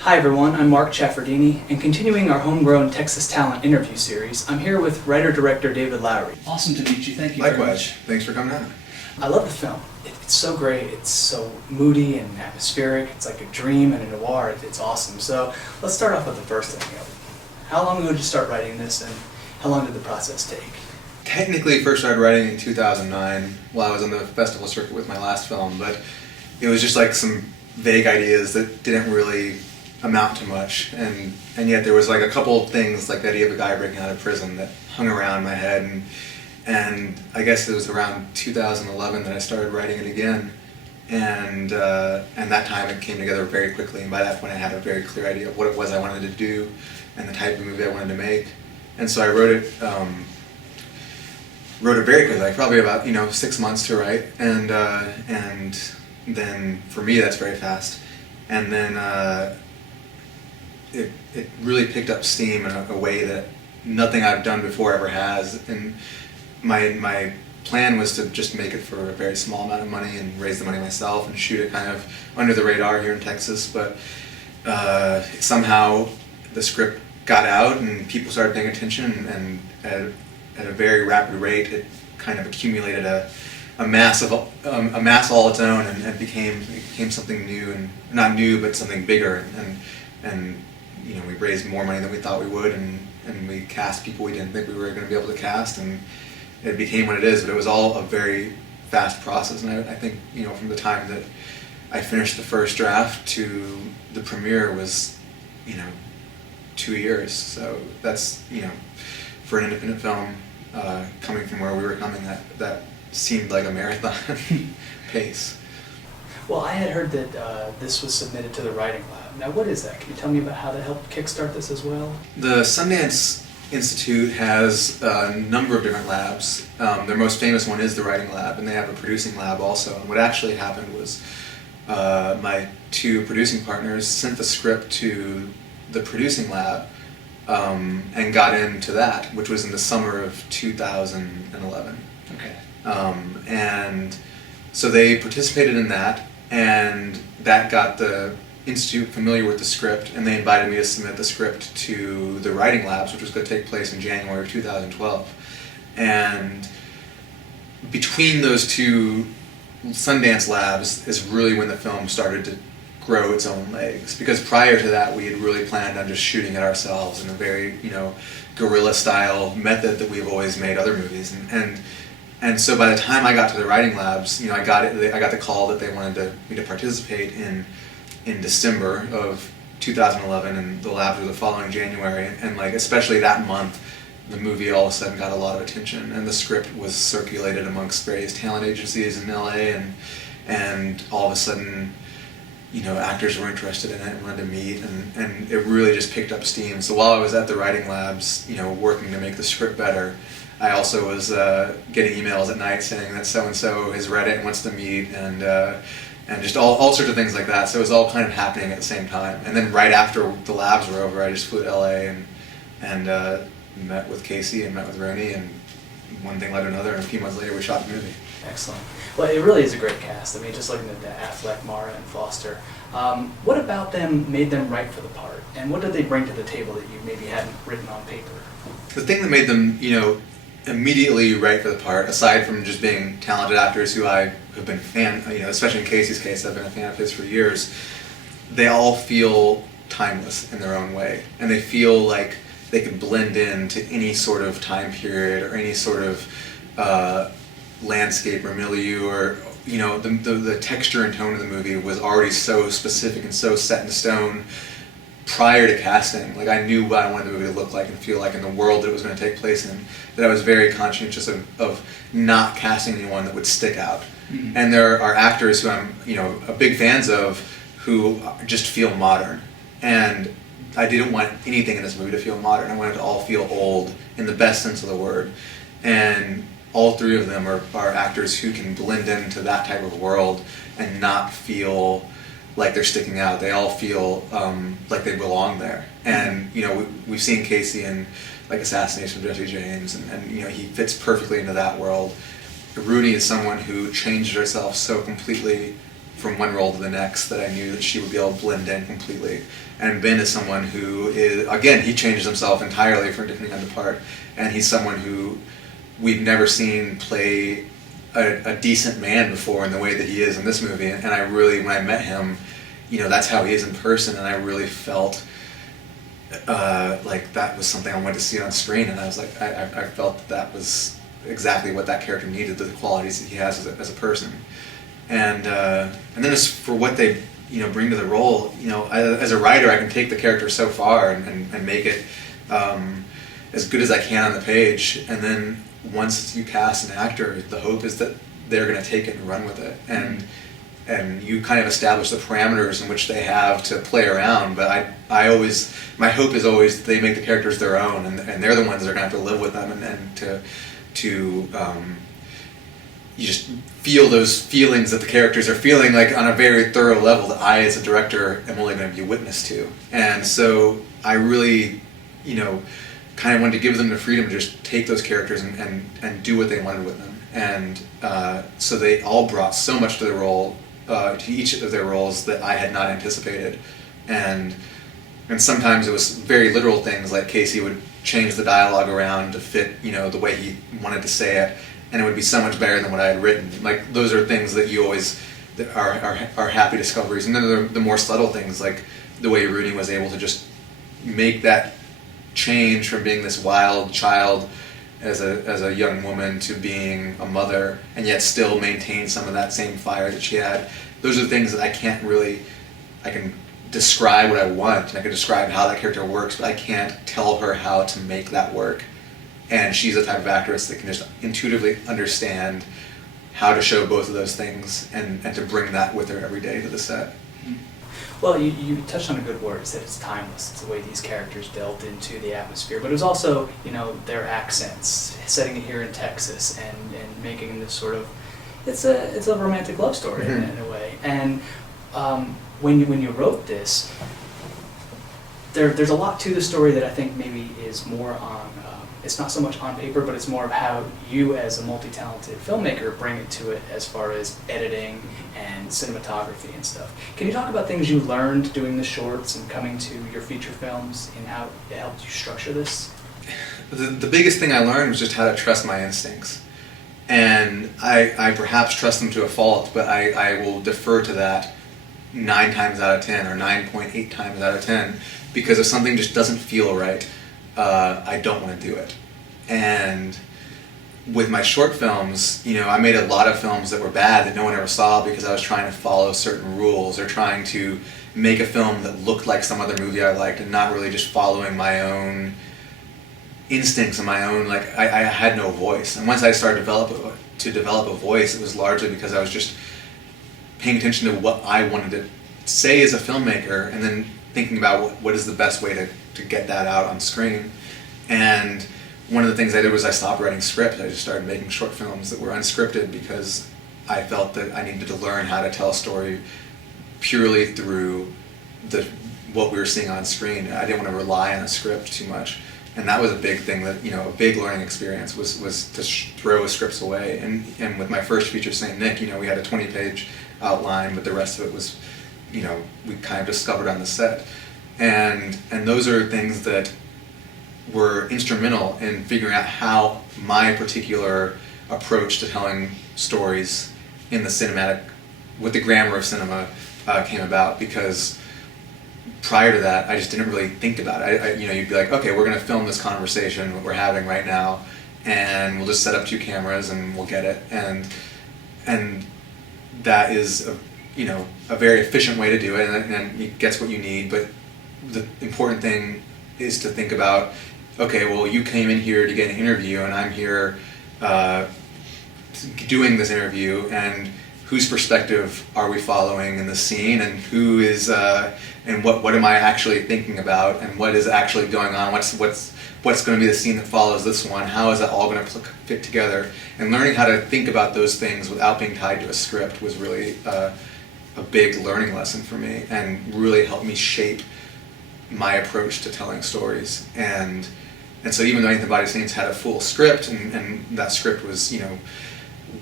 Hi everyone, I'm Marc Ciafardini, and continuing our homegrown Texas Talent interview series, I'm here with writer-director David Lowery. Awesome to meet you, thank you. Likewise, thanks for coming on. I love the film. It's so great, it's so moody and atmospheric, it's like a dream and a noir, it's awesome. So let's start off with the first thing. How long ago did you start writing this, and how long did the process take? Technically, first started writing in 2009 while I was on the festival circuit with my last film, but it was just like some vague ideas that didn't really amount to much, and yet there was like a couple of things, like the idea of a guy breaking out of prison, that hung around my head, and I guess it was around 2011 that I started writing it again, and that time it came together very quickly, and by that point I had a very clear idea of what it was I wanted to do and the type of movie I wanted to make, and so I wrote it very quickly, like probably about 6 months to write, and then for me that's very fast, and then it really picked up steam in a way that nothing I've done before ever has, and my plan was to just make it for a very small amount of money and raise the money myself and shoot it kind of under the radar here in Texas, but somehow the script got out and people started paying attention, and at a very rapid rate it kind of accumulated a mass all its own, and it became something new, and not new but something bigger, and we raised more money than we thought we would, and we cast people we didn't think we were going to be able to cast, and it became what it is. But it was all a very fast process, and I think from the time that I finished the first draft to the premiere was 2 years. So that's for an independent film coming from where we were coming, that seemed like a marathon pace. Well, I had heard that this was submitted to the Writing Lab. Now, what is that? Can you tell me about how that helped kickstart this as well? The Sundance Institute has a number of different labs. Their most famous one is the Writing Lab, and they have a producing lab also. And what actually happened was my two producing partners sent the script to the producing lab and got into that, which was in the summer of 2011. Okay. And so they participated in that, and that got the Institute familiar with the script, and they invited me to submit the script to the Writing Labs, which was going to take place in January of 2012. And between those two Sundance labs is really when the film started to grow its own legs, because prior to that we had really planned on just shooting it ourselves in a very guerrilla style method that we've always made other movies, and so by the time I got to the Writing Labs, I got the call that they wanted me to participate in December of 2011, and the labs were the following January, and especially that month the movie all of a sudden got a lot of attention, and the script was circulated amongst various talent agencies in LA, and all of a sudden actors were interested in it and wanted to meet, and it really just picked up steam. So while I was at the Writing Labs working to make the script better, I also was getting emails at night saying that so-and-so has read it and wants to meet, and just all sorts of things like that. So it was all kind of happening at the same time. And then right after the labs were over, I just flew to LA and met with Casey and met with Roni, and one thing led to another, and a few months later we shot the movie. Excellent. Well, it really is a great cast. I mean, just looking at the Affleck, Mara, and Foster. What about them made them right for the part? And what did they bring to the table that you maybe hadn't written on paper? The thing that made them, immediately right for the part, aside from just being talented actors who I have been a fan, especially in Casey's case, I've been a fan of his for years, they all feel timeless in their own way. And they feel like they could blend into any sort of time period or any sort of landscape or milieu, or the texture and tone of the movie was already so specific and so set in stone prior to casting. I knew what I wanted the movie to look like and feel like in the world that it was going to take place in, that I was very conscientious of not casting anyone that would stick out. Mm-hmm. And there are actors who I'm a big fans of who just feel modern, and I didn't want anything in this movie to feel modern. I wanted it to all feel old in the best sense of the word, and all three of them are actors who can blend into that type of world and not feel like they're sticking out. They all feel like they belong there. And we've seen Casey in Assassination of Jesse James, and he fits perfectly into that world. Rooney is someone who changed herself so completely from one role to the next that I knew that she would be able to blend in completely. And Ben is someone who is, again, he changes himself entirely for depending on the part, and he's someone who we've never seen play a decent man before in the way that he is in this movie. And I really, when I met him, that's how he is in person, and I really felt like that was something I wanted to see on screen, and I was like, I felt that was exactly what that character needed, the qualities that he has as a person. And then as for what they bring to the role, as a writer I can take the character so far and make it as good as I can on the page, and then once you cast an actor, the hope is that they're going to take it and run with it, and you kind of establish the parameters in which they have to play around. But my hope is always that they make the characters their own, and they're the ones that are going to have to live with them, and to you just feel those feelings that the characters are feeling, like on a very thorough level that I as a director am only going to be a witness to. And so I really, kind of wanted to give them the freedom to just take those characters and do what they wanted with them. And so they all brought so much to the role, to each of their roles, that I had not anticipated. And sometimes it was very literal things, like Casey would change the dialogue around to fit, the way he wanted to say it, and it would be so much better than what I had written. Like, those are things that you always are happy discoveries. And then the more subtle things, like the way Rooney was able to just make that change from being this wild child as a young woman to being a mother, and yet still maintain some of that same fire that she had. Those are the things that I can describe what I want, and I can describe how that character works, but I can't tell her how to make that work. And she's the type of actress that can just intuitively understand how to show both of those things and to bring that with her every day to the set. Well, you touched on a good word, that it's timeless. It's the way these characters built into the atmosphere. But it was also, their accents, setting it here in Texas and making this sort of, it's a romantic love story in a way. And when you wrote this, there's a lot to the story that I think maybe is more on, it's not so much on paper, but it's more of how you as a multi-talented filmmaker bring it to it as far as editing and cinematography and stuff. Can you talk about things you learned doing the shorts and coming to your feature films and how it helped you structure this? The biggest thing I learned was just how to trust my instincts. And I perhaps trust them to a fault, but I will defer to that 9 times out of 10 or 9.8 times out of 10, because if something just doesn't feel right, I don't want to do it. And with my short films, I made a lot of films that were bad that no one ever saw because I was trying to follow certain rules or trying to make a film that looked like some other movie I liked and not really just following my own instincts and my own, like, I had no voice. And once I started to develop a voice, it was largely because I was just paying attention to what I wanted to say as a filmmaker, and then thinking about what is the best way to get that out on screen. And one of the things I did was I stopped writing scripts. I just started making short films that were unscripted because I felt that I needed to learn how to tell a story purely through what we were seeing on screen. I didn't want to rely on a script too much. And that was a big thing that, a big learning experience was to throw scripts away. And with my first feature, St. Nick, we had a 20-page outline, but the rest of it was, we kind of discovered on the set. And those are things that were instrumental in figuring out how my particular approach to telling stories in the cinematic, with the grammar of cinema, came about. Because prior to that, I just didn't really think about it. You'd be like, okay, we're going to film this conversation that we're having right now, and we'll just set up 2 cameras and we'll get it. And that is a very efficient way to do it, and it gets what you need. But the important thing is to think about, okay, well, you came in here to get an interview, and I'm here doing this interview, and whose perspective are we following in the scene, and who is, and what am I actually thinking about, and what is actually going on? What's going to be the scene that follows this one? How is that all going to fit together? And learning how to think about those things without being tied to a script was really a big learning lesson for me, and really helped me shape my approach to telling stories. And so even though Anything Body Saints had a full script, and that script was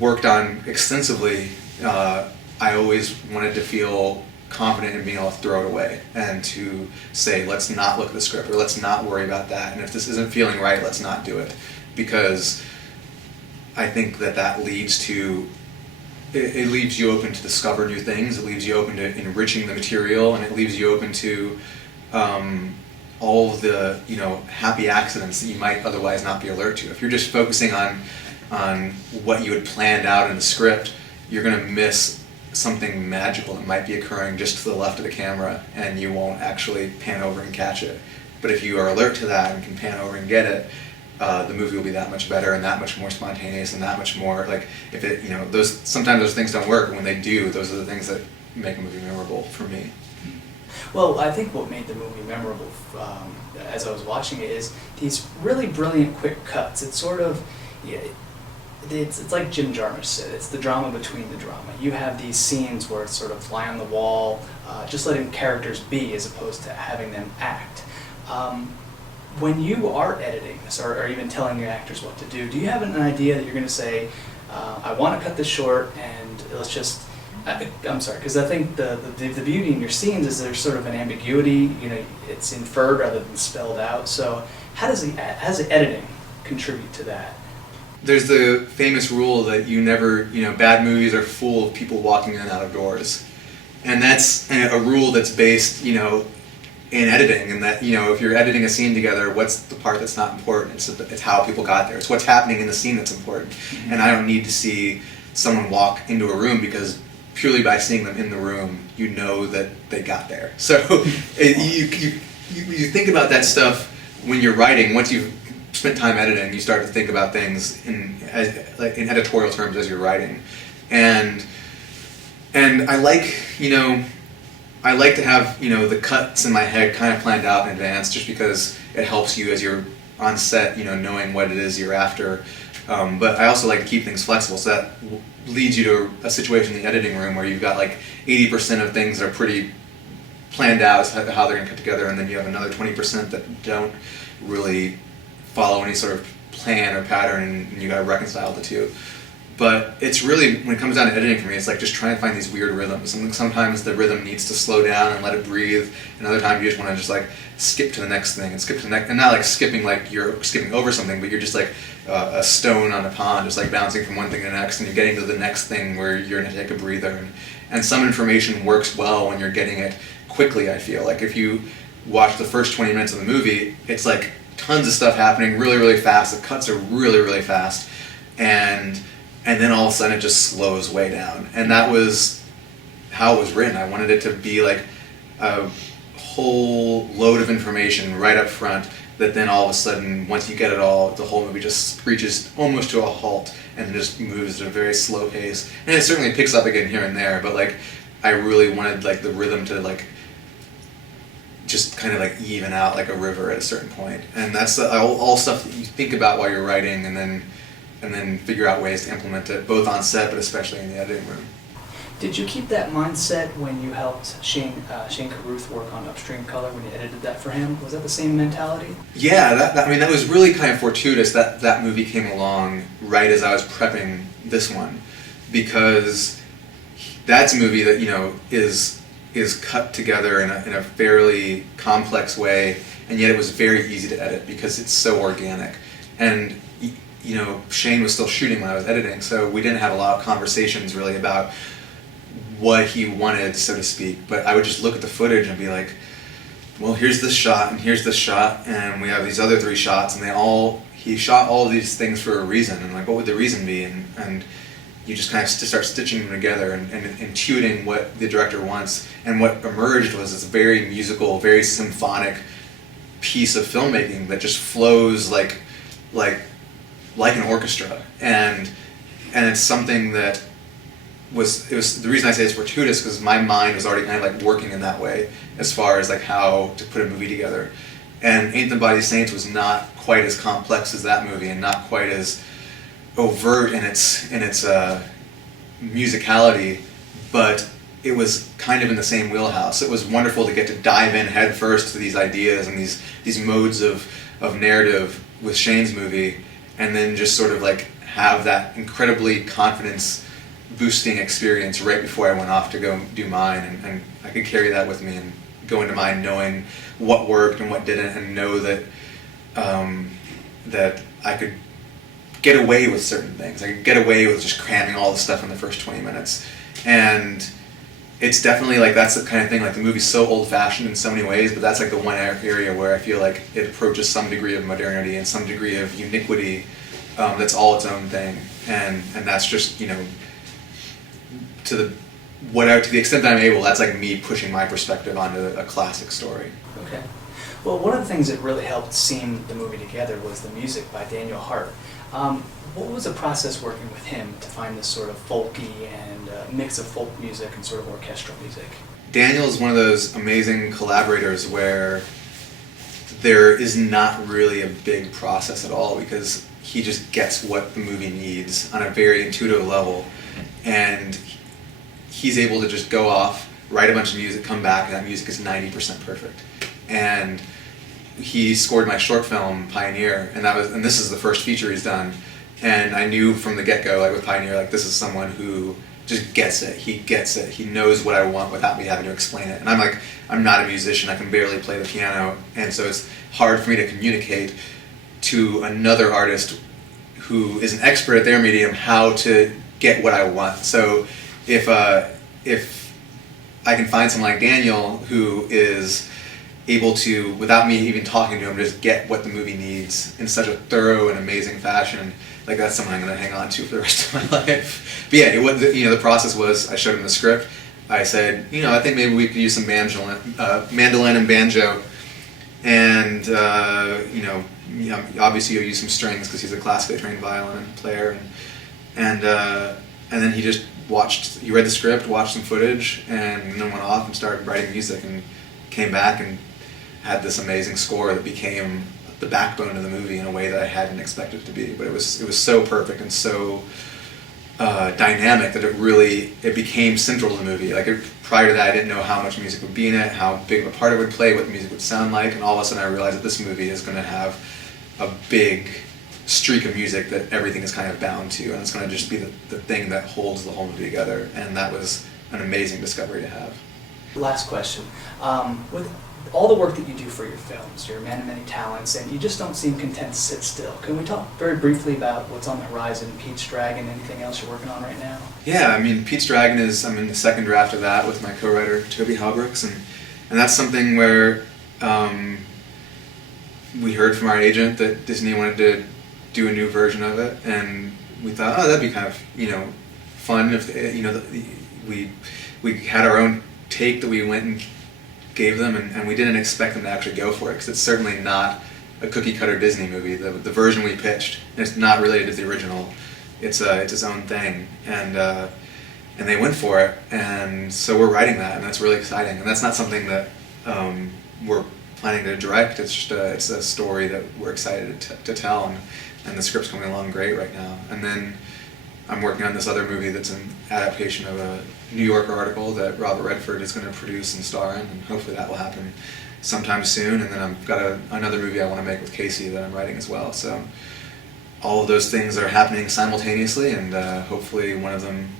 worked on extensively, I always wanted to feel confident in being able to throw it away and to say, let's not look at the script, or let's not worry about that, and if this isn't feeling right, let's not do it. Because I think that leads to, it leaves you open to discover new things, it leaves you open to enriching the material, and it leaves you open to all of the, you know, happy accidents that you might otherwise not be alert to. If you're just focusing on what you had planned out in the script, you're going to miss something magical that might be occurring just to the left of the camera, and you won't actually pan over and catch it. But if you are alert to that and can pan over and get it, the movie will be that much better and that much more spontaneous and that much more, like, if it, you know, sometimes those things don't work, and when they do, those are the things that make a movie memorable for me. Well, I think what made the movie memorable as I was watching it is these really brilliant quick cuts. It's sort of, yeah, it's like Jim Jarmusch said, it's the drama between the drama. You have these scenes where it's sort of fly on the wall, just letting characters be as opposed to having them act. When you are editing this, or even telling your actors what to do you have an idea that you're going to say, I want to cut this short, and let's just, I'm sorry, because I think the beauty in your scenes is there's sort of an ambiguity, you know, it's inferred rather than spelled out. So how does the editing contribute to that? There's the famous rule that you never, you know, bad movies are full of people walking in and out of doors. And that's a rule that's based, you know, in editing, and that, you know, if you're editing a scene together, what's the part that's not important? It's how people got there. It's what's happening in the scene that's important. Mm-hmm. And I don't need to see someone walk into a room, because purely by seeing them in the room, you know that they got there. So you think about that stuff when you're writing. Once you've spent time editing, you start to think about things in editorial terms as you're writing. And I like, you know, I like to have, you know, the cuts in my head kind of planned out in advance, just because it helps you as you're on set, you know, knowing what it is you're after. But I also like to keep things flexible, so that leads you to a situation in the editing room where you've got like 80% of things that are pretty planned out as how they're going to cut together, and then you have another 20% that don't really follow any sort of plan or pattern, and you got to reconcile the two. But it's really, when it comes down to editing for me, it's like just trying to find these weird rhythms. And sometimes the rhythm needs to slow down and let it breathe, and other times you just want to just like skip to the next thing and skip to the next, and not like skipping like you're skipping over something, but you're just like a stone on a pond, just like bouncing from one thing to the next, and you're getting to the next thing where you're going to take a breather. And some information works well when you're getting it quickly, I feel. Like if you watch the first 20 minutes of the movie, it's like tons of stuff happening really, really fast. The cuts are really, really fast. And then all of a sudden it just slows way down. And that was how it was written. I wanted it to be like a whole load of information right up front, that then all of a sudden, once you get it all, the whole movie just screeches almost to a halt and just moves at a very slow pace. And it certainly picks up again here and there, but like I really wanted like the rhythm to like just kind of like even out like a river at a certain point. And that's all stuff that you think about while you're writing, and then figure out ways to implement it, both on set but especially in the editing room. Did you keep that mindset when you helped Shane Carruth work on Upstream Color, when you edited that for him? Was that the same mentality? Yeah, that was really kind of fortuitous that movie came along right as I was prepping this one, because that's a movie that, you know, is cut together in a fairly complex way, and yet it was very easy to edit because it's so organic. And you know, Shane was still shooting when I was editing, so we didn't have a lot of conversations really about what he wanted, so to speak. But I would just look at the footage and be like, well, here's this shot, and here's this shot, and we have these other 3 shots, and he shot all of these things for a reason, and like, what would the reason be? And you just kind of start stitching them together and intuiting what the director wants. And what emerged was this very musical, very symphonic piece of filmmaking that just flows like an orchestra. And it's something that it was the reason I say it's fortuitous, because my mind was already kind of like working in that way as far as like how to put a movie together. And Ain't Them Body Saints was not quite as complex as that movie, and not quite as overt in its musicality, but it was kind of in the same wheelhouse. It was wonderful to get to dive in head first to these ideas and these modes of narrative with Shane's movie, and then just sort of like have that incredibly confidence boosting experience right before I went off to go do mine, and I could carry that with me and go into mine knowing what worked and what didn't, and know that that I could get away with certain things. I could get away with just cramming all the stuff in the first 20 minutes. And it's definitely like, that's the kind of thing, like the movie's so old-fashioned in so many ways, but that's like the one area where I feel like it approaches some degree of modernity and some degree of uniquity that's all its own thing. And that's just, you know, to the extent that I'm able, that's like me pushing my perspective onto a classic story. Okay. Well, one of the things that really helped seam the movie together was the music by Daniel Hart. What was the process working with him to find this sort of folky and mix of folk music and sort of orchestral music? Daniel's one of those amazing collaborators where there is not really a big process at all, because he just gets what the movie needs on a very intuitive level, and he's able to just go off, write a bunch of music, come back, and that music is 90% perfect. And he scored my short film Pioneer, and this is the first feature he's done, and I knew from the get-go, like with Pioneer, like this is someone who just gets it. He gets it. He knows what I want without me having to explain it. And I'm not a musician. I can barely play the piano, and so it's hard for me to communicate to another artist who is an expert at their medium how to get what I want. So if I can find someone like Daniel who is able to, without me even talking to him, just get what the movie needs in such a thorough and amazing fashion, like that's something I'm going to hang on to for the rest of my life. But yeah, the process was, I showed him the script. I said, I think maybe we could use some mandolin and banjo, and obviously you'll use some strings because he's a classically trained violin player, and then he just he read the script, watched some footage, and then went off and started writing music, and came back and had this amazing score that became the backbone of the movie in a way that I hadn't expected it to be. But it was so perfect and so dynamic that it became central to the movie. Like prior to that, I didn't know how much music would be in it, how big of a part it would play, what the music would sound like, and all of a sudden I realized that this movie is going to have a big streak of music that everything is kind of bound to, and it's going to just be the thing that holds the whole movie together. And that was an amazing discovery to have. Last question. With all the work that you do for your films, you're a man of many talents, and you just don't seem content to sit still. Can we talk very briefly about what's on the horizon, Pete's Dragon, anything else you're working on right now? Yeah, I mean, Pete's Dragon I'm in the second draft of that with my co-writer, Toby Halbrooks, and that's something where we heard from our agent that Disney wanted to do a new version of it, and we thought, that'd be kind of, fun if, we had our own take that we went and gave them, and we didn't expect them to actually go for it, because it's certainly not a cookie-cutter Disney movie. The version we pitched, it's not related to the original. It's its own thing, and they went for it, and so we're writing that, and that's really exciting. And that's not something that we're planning to direct. It's just it's a story that we're excited to tell, and the script's coming along great right now. And then I'm working on this other movie that's an adaptation of a New Yorker article that Robert Redford is going to produce and star in, and hopefully that will happen sometime soon. And then I've got another movie I want to make with Casey that I'm writing as well. So all of those things are happening simultaneously, and hopefully one of them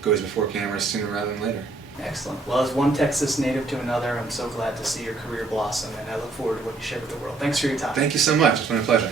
goes before cameras sooner rather than later. Excellent. Well, as one Texas native to another, I'm so glad to see your career blossom, and I look forward to what you share with the world. Thanks for your time. Thank you so much. It's been a pleasure.